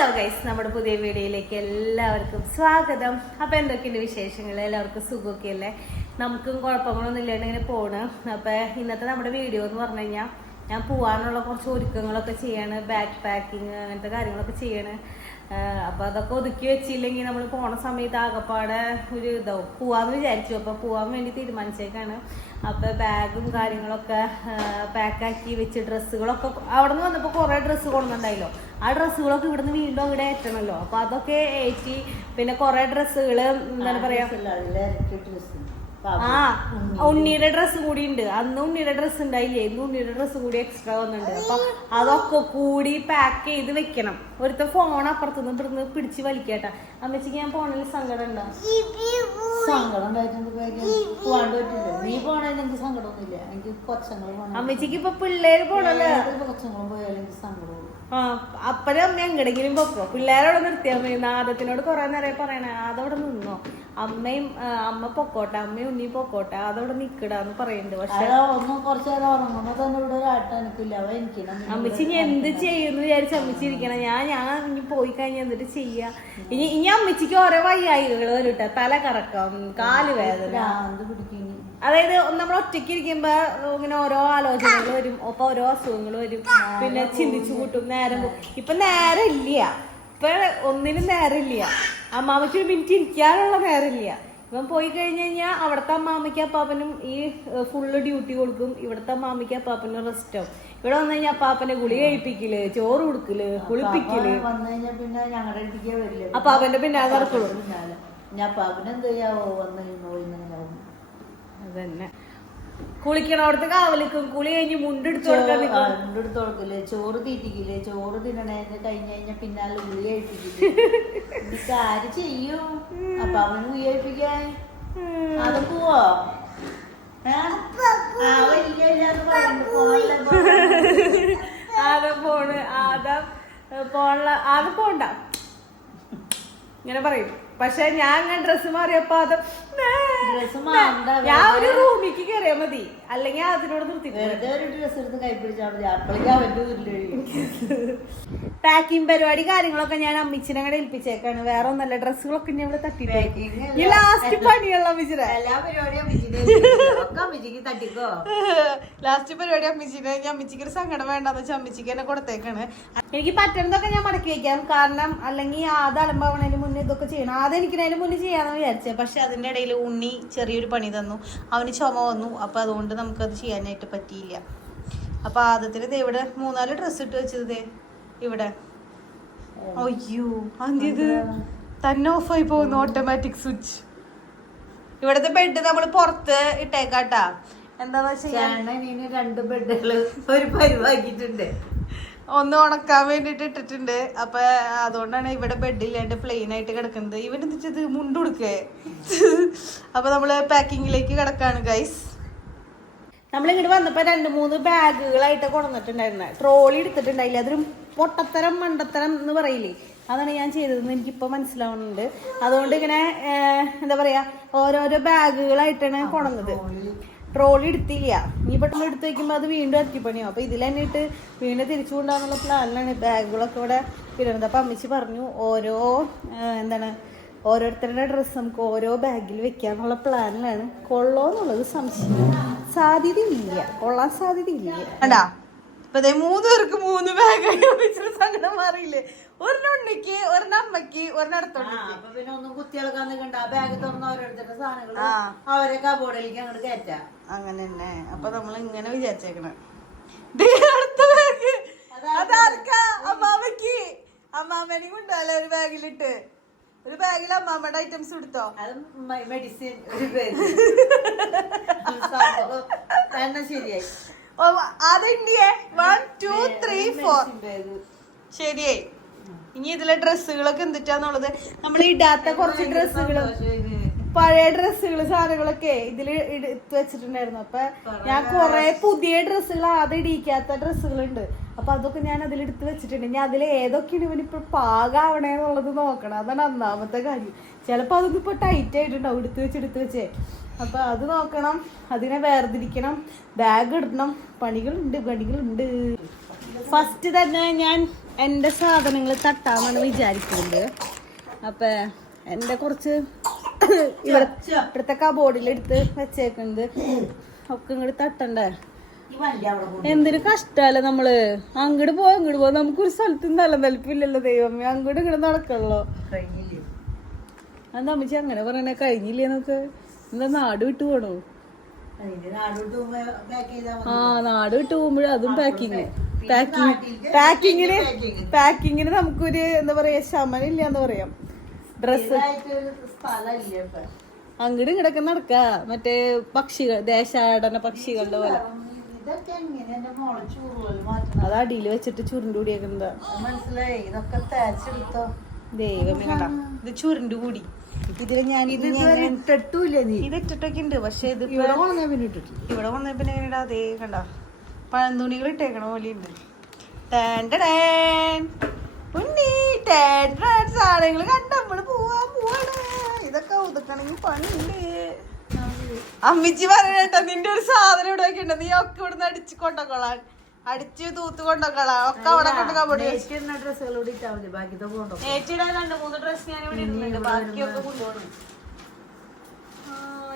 Hello guys നമ്മുടെ പുതിയ വീഡിയോയിലേക്ക് എല്ലാവർക്കും സ്വാഗതം. അപ്പൊ എന്തൊക്കെയുണ്ട് വിശേഷങ്ങൾ? എല്ലാവർക്കും സുഖമൊക്കെ അല്ലേ നമുക്കും കുഴപ്പങ്ങളൊന്നും ഇല്ലാണ്ട് ഇങ്ങനെ പോണ്. അപ്പോൾ ഇന്നത്തെ നമ്മുടെ വീഡിയോ എന്ന് പറഞ്ഞു കഴിഞ്ഞാൽ ഞാൻ പോകാനുള്ള കുറച്ച് ഒരുക്കങ്ങളൊക്കെ ചെയ്യാണ്. ബാക്ക് പാക്കിങ് അങ്ങനത്തെ കാര്യങ്ങളൊക്കെ ചെയ്യാണ്. ആഹ് അപ്പൊ അതൊക്കെ ഒതുക്കി വെച്ചില്ലെങ്കിൽ നമ്മൾ പോണ സമയത്ത് ആകപ്പാടെ ഒരു ഇതാവും. പോവാന്ന് വിചാരിച്ചു. അപ്പൊ പോവാൻ വേണ്ടി തീരുമാനിച്ചേക്കാണ്. അപ്പൊ ബാഗും കാര്യങ്ങളൊക്കെ പാക്കാക്കി വെച്ച് ഡ്രസ്സുകളൊക്കെ അവിടെ നിന്ന് വന്നപ്പോൾ കുറേ ഡ്രസ്സ് കൊണ്ടുണ്ടായല്ലോ ആ ഡ്രസ്സുകളൊക്കെ ഇവിടുന്ന് വീണ്ടും ഇവിടെ ഏറ്റണല്ലോ. അപ്പൊ അതൊക്കെ ഏറ്റി പിന്നെ കുറേ ഡ്രസ്സുകൾ എന്താണ് പറയാ ആ ഉണ്ണിയുടെ ഡ്രസ്സ് കൂടി ഉണ്ട്. അന്ന് ഉണ്ണിയുടെ ഡ്രസ്സ് ഉണ്ടായില്ലേ? ഇന്ന് ഉണ്ണിയുടെ ഡ്രസ്സ് കൂടി എക്സ്ട്രാ വന്നിട്ടുണ്ട്. അപ്പൊ അതൊക്കെ കൂടി പാക്ക് ചെയ്ത് വെക്കണം. ഒരുത്ത ഫോൺ അപ്പുറത്തുനിന്ന് ഇവിടുന്ന് പിടിച്ച് വലിക്കട്ടെ. അമ്മച്ചിക്ക് ഞാൻ ഫോണിൽ സങ്കടം ഉണ്ടോ? സങ്കടം ഉണ്ടായിട്ടുണ്ട് കാര്യം പറ്റില്ല നീ പോണതിന് എനിക്ക് സങ്കടമൊന്നുമില്ല. എനിക്ക് കൊച്ചങ്ങളും അമ്മച്ചിക്ക് ഇപ്പൊ പിള്ളേര് പോണല്ലോ. കൊച്ചങ്ങളും പോയാലും എനിക്ക് സങ്കടമുള്ളൂ ആ അപ്പനും അമ്മ എങ്ങടെങ്കിലും പൊക്കോ. പിള്ളേരോട് നിർത്തിയാൽ മതി. നാദത്തിനോട് കുറെ നേരം പറയണേ. അതവിടെ നിന്നോ. അമ്മയും അമ്മ പൊക്കോട്ടെ. അമ്മയും ഉണ്ണി പൊക്കോട്ടെ. അതവിടെ നിക്കടാന്ന് പറയുന്നുണ്ട് പക്ഷെ അമ്മച്ചി ഇനി എന്ത് ചെയ്യുന്നു വിചാരിച്ച് അമ്മച്ചി ഇരിക്കണം. ഞാൻ ഞാൻ ഇനി പോയി കഴിഞ്ഞാൽ എന്നിട്ട് ചെയ്യാ? ഇനി ഇനി അമ്മച്ചിക്ക് ഓരോ വയ്യായികൾ വരൂട്ട. തല കറക്കം കാൽ വേദന. അതായത് നമ്മൾ ഒറ്റയ്ക്ക് ഇരിക്കുമ്പോ ഇങ്ങനെ ഓരോ ആലോചനകൾ വരും. ഒപ്പം ഓരോ അസുഖങ്ങൾ വരും. പിന്നെ ചിന്തിച്ചു കൂട്ടും. നേരം ഇപ്പൊ നേരം ഇല്ല. ഇപ്പൊ ഒന്നിനും നേരം ഇല്ല. അമ്മാമയ്ക്ക് ഒരു മിനിറ്റ് ഇരിക്കാനുള്ള നേരം ഇല്ല. ഇവൻ പോയി കഴിഞ്ഞ് കഴിഞ്ഞാൽ അവിടുത്തെ അമ്മാമയ്ക്ക് അപ്പാപ്പനും ഈ ഫുള്ള് ഡ്യൂട്ടി കൊടുക്കും. ഇവിടുത്തെ അമ്മാമയ്ക്ക് അപ്പാപ്പനും റെസ്റ്റ് ആവും. ഇവിടെ വന്നു കഴിഞ്ഞാൽ അപ്പാപ്പനെ ഗുളി കഴിപ്പിക്കൽ ചോറ് കൊടുക്കൽ കുളിപ്പിക്കൽ. അപ്പാപ്പന്റെ പിന്നെ പിന്നാലെ നടക്കുള്ളൂ. അതന്നെ. കുളിക്കണോടത്ത് കാവലിക്കും. കുളി കഴിഞ്ഞ് മുണ്ടെടുത്ത് കൊടുക്കാൻ നിൽക്കും. രണ്ടെടുത്ത് കൊടുക്കില്ലേ ചോറ് തീറ്റിക്കില്ലേ? ചോറ് തിന്നണേ കഴിഞ്ഞ് കഴിഞ്ഞാൽ പിന്നാലെ ഉള്ളി കഴിപ്പിക്കില്ലേ എന്നിട്ട് ആര് ചെയ്യും? അപ്പൊ അവന് ഉള്ളി കഴിപ്പിക്കാൻ അത് പോവോ? ഏ? ആ, വലിയ ഇല്ലാന്ന് പറയുന്നു. പോവല്ലേ, പോവല്ലേ. ആദ പോണ് ആദം പോണ ആദ പോണ്ട. ഇങ്ങനെ പറയും. പക്ഷെ ഞാൻ അങ്ങനെ ഡ്രസ്സ് മാറിയപ്പോ ആദം മാറണ്ട, ഞാൻ ഒരു റൂമിക്ക് കയറിയാ മതി. അല്ലെങ്കിൽ അതിനോട് നിർത്തി വെറുതെ ഒരു ഡ്രസ് എടുത്ത് കൈപ്പിടിച്ചാൽ മതി. അപ്പോഴേക്കും അവന്റെ ഉരുളൊഴിയും പാക്കിംഗ് പരിപാടി കാര്യങ്ങളൊക്കെ ഞാൻ അമ്മിച്ചിനെ കൂടെ ഏൽപ്പിച്ചേക്കാണ്. വേറെ ഒന്നല്ല ഡ്രസ്സുകളൊക്കെ ഞാൻ ഇവിടെ തട്ടി തട്ടിട്ടേക്കും. ഈ ലാസ്റ്റ് പണിയുള്ള അമ്മിച്ചിനെ. ലാസ്റ്റ് പരിപാടി അമ്മിച്ചിനെ ഞാൻ അമ്മിച്ചിക്ക് ഒരു സങ്കടം വേണ്ടെന്ന് വെച്ചാൽ അമ്മിച്ചിക്ക് തന്നെ കൊടുത്തേക്കാണ്. എനിക്ക് പറ്റുന്നതൊക്കെ ഞാൻ മടക്കി വെക്കാം കാരണം അല്ലെങ്കിൽ ആദ്യ അലമ്പാവണതിന് മുന്നേ ഇതൊക്കെ ചെയ്യണം. ആദ്യം എനിക്ക് അതിന് മുന്നേ ചെയ്യാന്ന് വിചാരിച്ചത് പക്ഷെ അതിന്റെ ഇടയിൽ ഉണ്ണി ചെറിയൊരു പണി തന്നു. അവന് ചുമ വന്നു. അപ്പൊ അതുകൊണ്ട് നമുക്കത് ചെയ്യാനായിട്ട് പറ്റിയില്ല. അപ്പൊ ആദ്യത്തിന് ഇവിടെ മൂന്നാൽ ഡ്രസ്സ് ഇട്ട് വെച്ചത് ഇവിടെ. അയ്യോ അന്ത്യത് തന്നെ ഓഫായി പോകുന്നു ഓട്ടോമാറ്റിക് സ്വിച്ച് ഇവിടത്തെ ബെഡ് നമ്മൾ പുറത്ത് ഇട്ടേക്കാട്ടാ. എന്താ വെച്ച് കഴിഞ്ഞാൽ ചേട്ടന് രണ്ട് ബെഡുകൾ ഒരു പരിവാക്കിയിട്ടുണ്ട്. ഒന്ന് ഉണക്കാൻ വേണ്ടിട്ട് ഇട്ടിട്ടുണ്ട്. അപ്പൊ അതുകൊണ്ടാണ് ഇവിടെ ബെഡില്ലാണ്ട് പ്ലെയിൻ ആയിട്ട് കിടക്കുന്നത്. ഇവൻ മുണ്ട് മുണ്ടുടുക്കേ അപ്പൊ നമ്മൾ പാക്കിങ്ങിലേക്ക് കിടക്കാണ് ഗൈസ് നമ്മളിങ്ങോട്ട് വന്നപ്പോ രണ്ട് മൂന്ന് ബാഗുകളായിട്ട് കൊണ്ടുവന്നിട്ടുണ്ടായിരുന്നെ. ട്രോളി എടുത്തിട്ടുണ്ടായില്ല. അതൊരു പൊട്ടത്തരം മണ്ടത്തരം എന്ന് പറയില്ലേ? അതാണ് ഞാൻ ചെയ്തതെന്ന് എനിക്കിപ്പോ മനസ്സിലാവുന്നുണ്ട്. അതുകൊണ്ട് ഇങ്ങനെ എന്താ പറയാ ഓരോരോ ബാഗുകളായിട്ടാണ് കൊണന്നത് ട്രോളി എടുത്തില്ല. ഇനി പെട്ടെന്ന് എടുത്ത് വെക്കുമ്പോൾ അത് വീണ്ടും അറ്റിപ്പണിയോ അപ്പൊ ഇതിൽ തന്നെ ഇട്ട് വീണ്ടും തിരിച്ചു കൊണ്ടുപോകാനുള്ള പ്ലാനിലാണ് ബാഗുകളൊക്കെ ഇവിടെ ഇടുന്നത്. അപ്പൊ അമ്മച്ചി പറഞ്ഞു ഓരോ എന്താണ് ഓരോരുത്തരുടെ ഡ്രസ്സ് നമുക്ക് ഓരോ ബാഗിൽ വെക്കാന്നുള്ള പ്ലാനിലാണ്. കൊള്ളോ എന്നുള്ളത് സംശയം. സാധ്യതയില്ല. കൊള്ളാൻ സാധ്യതയില്ല. കണ്ടാ ഇപ്പൊ ദേ മൂന്ന് പേർക്ക് മൂന്ന് ബാഗ് സങ്കടം മാറിയില്ലേ? ഒരെണ്ണം ഉണ്ണിക്ക് ഒരെണ്ണം അമ്മയ്ക്ക് ഒരെണ്ണം ആ, അടുത്തോണ്ടിക്ക് പിന്നെ ഒന്നും കുത്തികൾക്ക് നിൽക്കണ്ട ആ ബാഗ് തുറന്ന് ഓരോരുത്തരുടെ സാധനങ്ങൾ. അവരെ കബോർഡിലേക്ക് അങ്ങോട്ട് കയറ്റാം. അങ്ങനെ തന്നെ അപ്പൊ നമ്മൾ ഇങ്ങനെ വിചാരിച്ചേക്കണേ അടുത്ത ബാഗ് അതാർക്കാ? അമ്മാമയ്ക്ക്. അമ്മാമനെയും കൊണ്ടുപോലെ ഒരു ബാഗിലിട്ട് ഒരു ബാഗിൽ അമ്മാമ്മയുടെ ഐറ്റംസ് എടുത്തോ മെഡിസിൻ ഒരു തന്നെ ശരിയായി? അതെന്തിയെ? വൺ ടു ത്രീ ഫോർ ശരിയേ. ഇനി ഇതിലെ ഡ്രസ്സുകളൊക്കെ എന്തിട്ടാന്നുള്ളത്? നമ്മൾ ഇടാത്ത കുറച്ച് ഡ്രസ്സുകൾ പഴയ ഡ്രസ്സുകൾ സാധനങ്ങളൊക്കെ ഇതിൽ എടുത്ത് വെച്ചിട്ടുണ്ടായിരുന്നു. അപ്പൊ ഞാൻ കുറെ പുതിയ ഡ്രസ്സുകൾ ആദ്യം ഇടിക്കാത്ത ഡ്രസ്സുകളുണ്ട്. അപ്പൊ അതൊക്കെ ഞാൻ അതിലെടുത്ത് വെച്ചിട്ടുണ്ട്. ഞാൻ അതിൽ ഏതൊക്കെയാണ് ഇവനിപ്പോ പാകാവണേന്നുള്ളത് നോക്കണം. അതാണ് ഒന്നാമത്തെ കാര്യം. ചിലപ്പോ അതൊന്നും ഇപ്പൊ ടൈറ്റ് ആയിട്ടുണ്ടാവും. എടുത്ത് വെച്ച് എടുത്ത് വെച്ചേ. അപ്പൊ അത് നോക്കണം. അതിനെ വേർതിരിക്കണം. ബാഗ് ഇടണം. പണികളുണ്ട് പണികളുണ്ട്. ഫസ്റ്റ് തന്നെ ഞാൻ എന്റെ സാധനങ്ങൾ തട്ടാമെന്ന് വിചാരിക്കുന്നുണ്ട് അപ്പൊ എന്റെ കുറച്ച് ഇവിടെ ഇവിടുത്തെ കബോർഡിലെടുത്ത് വെച്ചേക്കുന്നത് ഒക്കെ ഇങ്ങോട്ട് തട്ടണ്ടേ? എന്തൊരു കഷ്ടല്ലേ നമ്മൾ. അങ്ങോട്ട് പോവാ അങ്ങോട്ട് പോവാ നമുക്കൊരു സ്ഥലത്ത് നിലനിൽപ്പില്ലല്ലോ ദൈവമേ. അങ്ങോട്ട് ഇങ്ങോട്ട് നടക്കണല്ലോ. അത് എന്താ അമ്മച്ചി അങ്ങനെ പറയണേ കഴിഞ്ഞില്ലേ നമുക്ക് എന്താ നാട് വിട്ടു പോണോ? ആ നാട് വിട്ടു പോകുമ്പോഴും അതും പാക്കിങ് പാക്കിങ് പാക്കിങ്ങിന് പാക്കിങ്ങിന് നമുക്കൊരു എന്താ പറയാ ശമനില്ല എന്ന് പറയാം. ഡ്രസ് അങ്ങടും അങ്ങോട്ട് ഇങ്ങടൊക്കെ നടക്ക. മറ്റേ പക്ഷികൾ ദേശാടന പക്ഷികളുടെ പോലെ. അത് അടിയിൽ വെച്ചിട്ട് ചുരുണ്ടുകൂടിയേക്കുന്നത് അത് മനസ്സിലായി? ഇതൊക്കെ തേച്ചെടുത്തോ? ദൈവമേ കണ്ട? ഇത് ചുരുണ്ട് കൂടി. ഞാൻ ഇത് ഇതുവരെ ഇട്ടിട്ടില്ല നീ. ഇത് ഇട്ടിട്ടൊക്കെ ഉണ്ട് പക്ഷെ ഇത് ഇപ്പൊ ഇവിടെ കൊണ്ടുവന്നാ പിന്നെ ഇട്ടിട്ടില്ല. ഇവിടെ വന്ന പിന്നെ എങ്ങനെ അതേ കണ്ട. പഴന്തുണികൾ ഇട്ടേക്കണ പോലെ ഉണ്ട് ഉണ്ണി സാധനങ്ങൾ കണ്ട നമ്മൾ പോവാൻ പോവാണ്. ഇതൊക്കെ ഒതുക്കണെങ്കി പണിയുണ്ട് അമ്മിച്ചി പറയണേട്ടാ നിന്റെ ഒരു സാധനം ഇവിടെ വെക്കണ്ട. നീ ഒക്കെ ഇവിടുന്ന് അടിച്ച് കൊണ്ടോളാൻ അടിച്ച് തൂത്തുകൊണ്ടൊക്കെ ഒക്കെ അവിടെ ഏറ്റിടാൻ രണ്ട് മൂന്ന് ഡ്രസ് ഞാൻ ഇവിടെ ഇടുന്നുണ്ട്. ബാക്കിയൊക്കെ കൊണ്ടുപോകണം.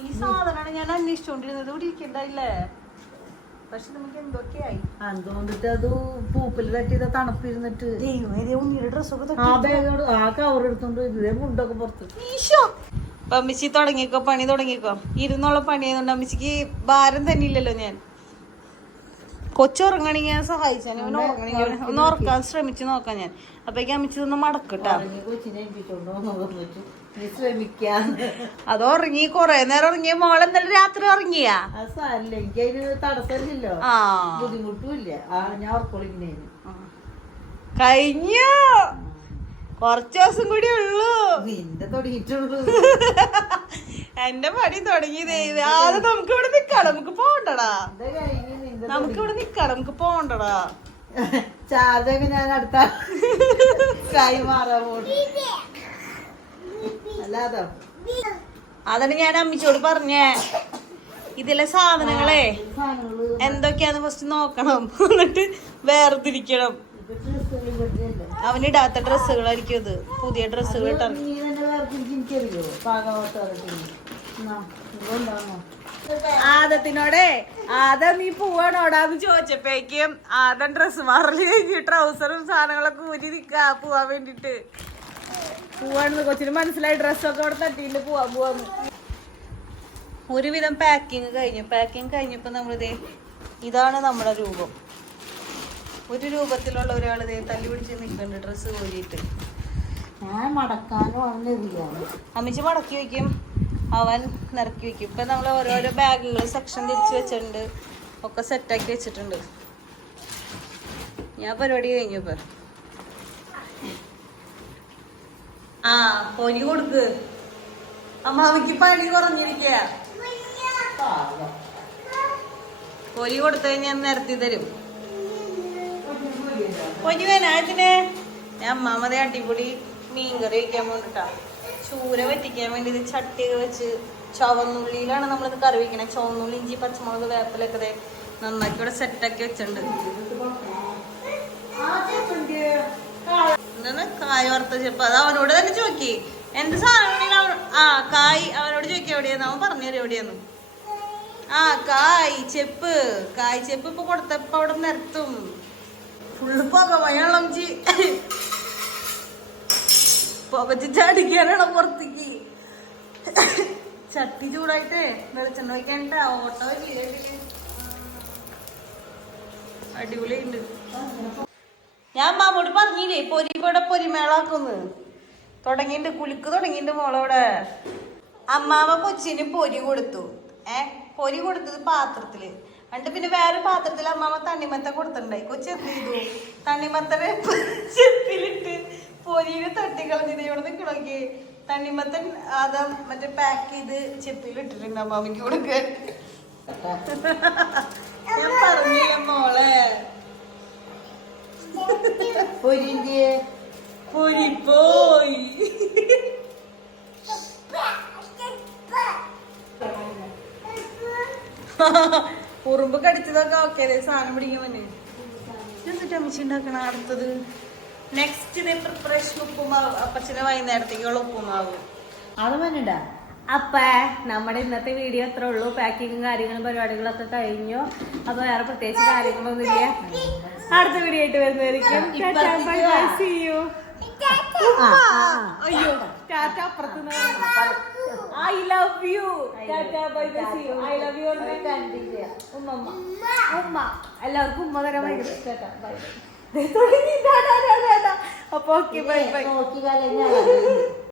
ഈ സാധനമാണ് ഞാൻ അന്വേഷിച്ചോണ്ടിരുന്നത്. ഇവിടെ ഇരിക്കണ്ടായില്ലേ പക്ഷെ നമുക്ക് എന്തൊക്കെയായി അതുകൊണ്ടിട്ട് അത് പൂപ്പിൽ തട്ടിയത് തണുപ്പിരുന്നിട്ട് ആ ബാഗോട് ആ കവർ എടുത്തോണ്ട് ഇതേ മുണ്ടൊക്കെ പുറത്ത്. ഈശോ. അപ്പൊ അമ്മച്ചി തുടങ്ങിക്കോ പണി തുടങ്ങിക്കോ. ഇരുന്നുള്ള പണി ആയതുകൊണ്ട് അമ്മച്ചിക്ക് ഭാരം തന്നെ ഇല്ലല്ലോ ഞാൻ. കൊച്ചുറങ്ങണെങ്കിൽ ഞാൻ സഹായിച്ചാൽ അവന് ഉറങ്ങണെങ്കിൽ ഒന്ന് ഉറക്കാൻ ശ്രമിച്ചു നോക്കാം ഞാൻ. അപ്പേക്ക് അമ്മച്ചി ഒന്ന് മടക്കിട്ടാ. അത് ഉറങ്ങി കൊറേ നേരം ഉറങ്ങിയ. മോൾ എന്തായാലും രാത്രി ഉറങ്ങിയാ? തടസ്സമില്ലല്ലോ. ആ. ബുദ്ധിമുട്ടും ഇല്ല ഞാൻ ഉറക്കൊളിക്കുന്നതിന് കഴിഞ്ഞു. കുറച്ച് ദിവസം കൂടി ഉള്ളൂ. നിന്റെ തുടങ്ങിയിട്ടുള്ളൂ. എന്റെ പണി തുടങ്ങി ദൈവം ആദ്യം നമുക്ക് ഇവിടെ നിക്കാം നമുക്ക് പോണ്ടടാ. നമുക്ക് ഇവിടെ നിക്കാം നമുക്ക് പോണ്ടടാ. ചാർജൊക്കെ ഞാൻ അടുത്ത കൈ മാറാൻ പോണു. അല്ലാതോ അതാണ് ഞാൻ അമ്മിച്ചോട് പറഞ്ഞേ. ഇതിലെ സാധനങ്ങളെ എന്തൊക്കെയാന്ന് ഫസ്റ്റ് നോക്കണം. എന്നിട്ട് വേർതിരിക്കണം. അവനിടാത്ത ഡ്രസ്സുകളായിരിക്കും ഇത്. പുതിയ ഡ്രസ്സുകൾ ഇട്ടാൽ ആദത്തിനോടെ ആദ നീ പോവാണോടാന്ന് ചോദിച്ചപ്പോഴേക്കും ആദൻ ഡ്രസ് മാറൽ കഴിഞ്ഞ് ട്രൗസറും സാധനങ്ങളൊക്കെ ഊരി നിക്കാ പോവാൻ വേണ്ടിട്ട്. പോവാണെന്ന് കൊച്ചിന് മനസ്സിലായി ഡ്രസ്സൊക്കെ അവിടെ തട്ടിയിട്ട് പോവാൻ പോവാന്ന് ഒരുവിധം പാക്കിങ് കഴിഞ്ഞു. പാക്കിങ് കഴിഞ്ഞപ്പോ നമ്മളിതേ ഇതാണ് നമ്മുടെ രൂപം. ഒരു രൂപത്തിലുള്ള ഒരാൾ ഇതേ തല്ലി പിടിച്ച് നിൽക്കുന്നുണ്ട് ഡ്രസ്സ് കോരിയിട്ട്. ഞാൻ മടക്കാനും അമ്മച്ചി മടക്കി വെക്കും അവൻ നിറക്കി വെക്കും. ഇപ്പം നമ്മൾ ഓരോരോ ബാഗുകൾ സെക്ഷൻ തിരിച്ച് വെച്ചിട്ടുണ്ട്. ഒക്കെ സെറ്റാക്കി വെച്ചിട്ടുണ്ട്. ഞാൻ പരിപാടി കഴിഞ്ഞു ഇപ്പം. ആ പൊനി കൊടുക്ക്. അമ്മാവിക്ക് പണി കുറഞ്ഞിരിക്കുക പൊലി കൊടുത്തു കഴിഞ്ഞാൽ നിരത്തി തരും. പൊനി വേനായതിന് ഞാൻ അമ്മാമതെ അടിപൊളി മീൻകറി വയ്ക്കാൻ വേണ്ടിട്ടാ ചൂര വറ്റിക്കാൻ വേണ്ടി ഇത് ചട്ടിയൊക്കെ വെച്ച് ചുവന്നുള്ളിയിലാണ് നമ്മളിത് കറി വെക്കണത് ചുവന്നുള്ളി ഇഞ്ചി പച്ചമുളക് വേപ്പിലൊക്കെ ഇതേ നന്നാക്കി ഇവിടെ സെറ്റാക്കി വെച്ചിട്ടുണ്ട്. എന്താണ്? കായ് വറുത്ത ചെപ്പ്. അത് അവനോട് തന്നെ ചോദിക്കി. എന്ത് സാധനമാണെങ്കിലും അവൻ ആ കായ് അവനോട് ചോദിക്കുക എവിടെയാന്ന്. അവൻ പറഞ്ഞുതരും എവിടെയാന്ന്. ആ കായ് ചെപ്പ്. കായ് ചെപ്പ് ഇപ്പൊ കൊടുത്തപ്പോ അവിടെ നിർത്തും. ഫുള്ള് പുകമയുള്ള പുകച്ചിട്ട് പുറത്തേക്ക്. ചട്ടി ചൂടായിട്ട് വെളിച്ചെണ്ണ വയ്ക്കാനിട്ടാ ഓട്ടോ അടിപൊളിയുണ്ട് ഞാൻ മാമോട് പറഞ്ഞില്ലേ പൊരിപ്പടെ പൊരിമേളാക്കുന്നു. തുടങ്ങിണ്ട് കുലുക്ക് തുടങ്ങിണ്ട് മോളവിടെ. അമ്മാവ കൊച്ചിന് പൊരി കൊടുത്തു. ഏ പൊരി കൊടുത്തത് പാത്രത്തിൽ. എന്നിട്ട് പിന്നെ വേറെ പാത്രത്തിൽ അമ്മാവ തണ്ണിമത്ത കൊടുത്തിട്ടുണ്ടായി. കൊച്ചി തണ്ണിമത്തനെ ചെപ്പിലിട്ട്. പൊരിനെ തട്ടിക്കളഞ്ഞത് ഇവിടെ നിൽക്കണമെങ്കിൽ തണ്ണിമത്തൻ അതാ മറ്റേ പാക്ക് ചെയ്ത് ചെപ്പിയിൽ ഇട്ടിട്ടുണ്ട് അമ്മാമിക്ക് കൊടുക്കാൻ ഞാൻ പറഞ്ഞില്ല മോളെ? പൊരിന്റെ പൊരിപ്പോയി. ഉറുമ്പ് കടിച്ചതൊക്കെ ഓക്കെ സാധനം പിടിക്കാൻ വേണ്ടി എന്നിട്ട് അമ്മച്ചി ഉണ്ടാക്കണ അടുത്തത്? നെക്സ്റ്റ് പ്രിപ്പറേഷൻ ഉപ്പുമാവ് അപ്പച്ചന് വൈകുന്നേരത്തേക്കുള്ള ഉപ്പുമാവ്. അത് വേണ്ട അപ്പ നമ്മുടെ ഇന്നത്തെ വീഡിയോ അത്ര ഉള്ളൂ. പാക്കിങ്ങും കാര്യങ്ങളും പരിപാടികളൊക്കെ കഴിഞ്ഞു. അപ്പൊ വേറെ പ്രത്യേകിച്ച് കാര്യങ്ങളൊന്നുമില്ല. അടുത്ത വീഡിയോ ആയിട്ട് വരുന്നതായിരിക്കും. അയ്യോ ടാറ്റ അപ്പുറത്തുനിന്ന് I love you Tata bye bye see you I love you ഉമ്മ. ഉമ്മ എല്ലാവർക്കും ഉമ്മ തരാൻ ഭയങ്കര ഇഷ്ടം ബൈ ബൈ തുടങ്ങി. അപ്പൊ ഓക്കെ ബൈ ബൈ നോക്കി